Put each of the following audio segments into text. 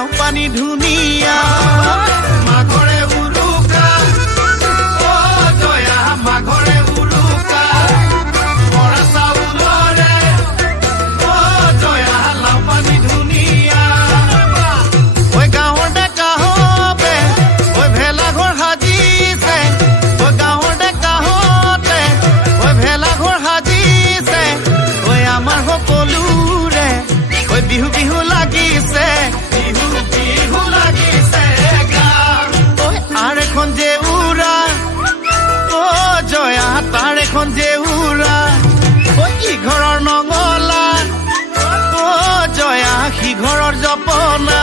লাও পানী ধুনীয়া মাঘৰে উৰুকা অ জয়া মাঘৰে উৰুকা বৰা চাউলৰে অ জয়া লাও পানী ধুনীয়া ঐ গাঁৱৰ ডেকা হতে ঐ ভেলাঘৰ সাজিছে ঐ গাঁৱৰ ডেকা হতে ঐ ভেলাঘৰ সাজিছে ঐ আমাৰ সকলোৰে ঐ বিহু বিহু লাগিছে বিহু বিহু লাগিছে গাঁও ঐ আৰ এখন যে উৰা অ জয়া তাৰ এখন যে উৰা ঐ ইঘৰৰ নঙলা অ জয়া সিঘৰৰ জপনা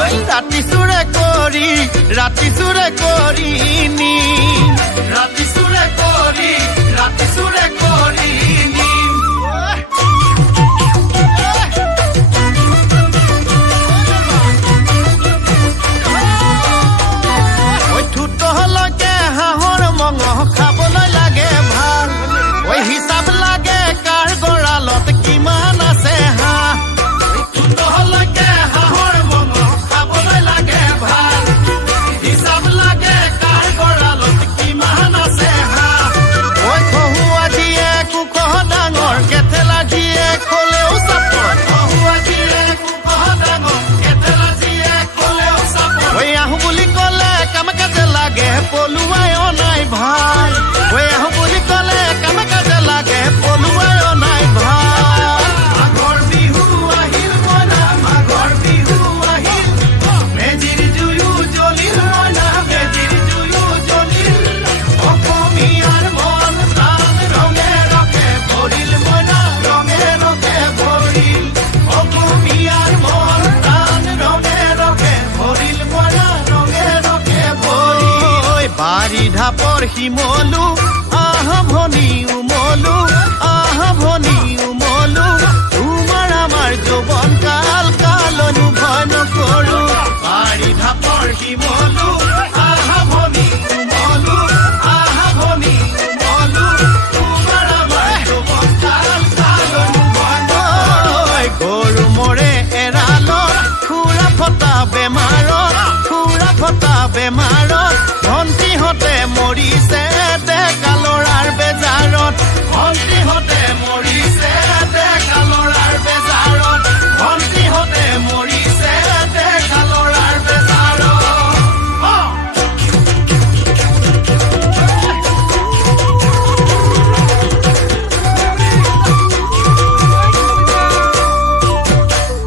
ঐ ৰাতি চুৰে কৰি নি ৰাতি চুৰে কৰি নি ঐ ঠুটহলকে হাঁহৰ মঙহ খাবলৈ লাগে ভাল ঐ হিচাপ লাগে কাৰ গঁৰালত কিমান আছে হাঁহ ঠুটহলকে হাঁহৰ মঙহ খাবলৈ লাগে ভাল হিচাপ লাগে কাৰ গঁৰালত কিমান আছে হাঁহ ঐ খহুৱা দিয়ে কুকহ ডাঙৰ কেথেলা দিয়ে খলেও চাপৰ খহুৱা দিয়ে কুকহ ডাঙৰ কেথেলা দিয়ে খলেও চাপৰ ঐ আহো বুলি ক'লে কাম কাজে লাগে পলুৱাই অনাই ভাল ঐ আহো বুলি ক'লে কাম কাজে লাগে পলুৱাই অনাই ভাল মাঘৰ বিহু আহিল মইনা মাঘৰ বিহু আহিল মেজিৰ জুয়ো জ্বলিল মইনা মেজিৰ জুয়ো জ্বলিল অসমীয়াৰ মন প্ৰাণ ৰঙে ৰঙে ভৰিল মইনা ৰঙে ৰঙে ভৰিল অসমীয়াৰ মন প্ৰাণ ৰঙে ৰঙে ভৰিল মইনা ৰঙে ৰঙে ভৰিল বাৰী ঢাপৰ শিমলু আহ ভনী উমলু তোমাৰ আমাৰ যৌৱন কাল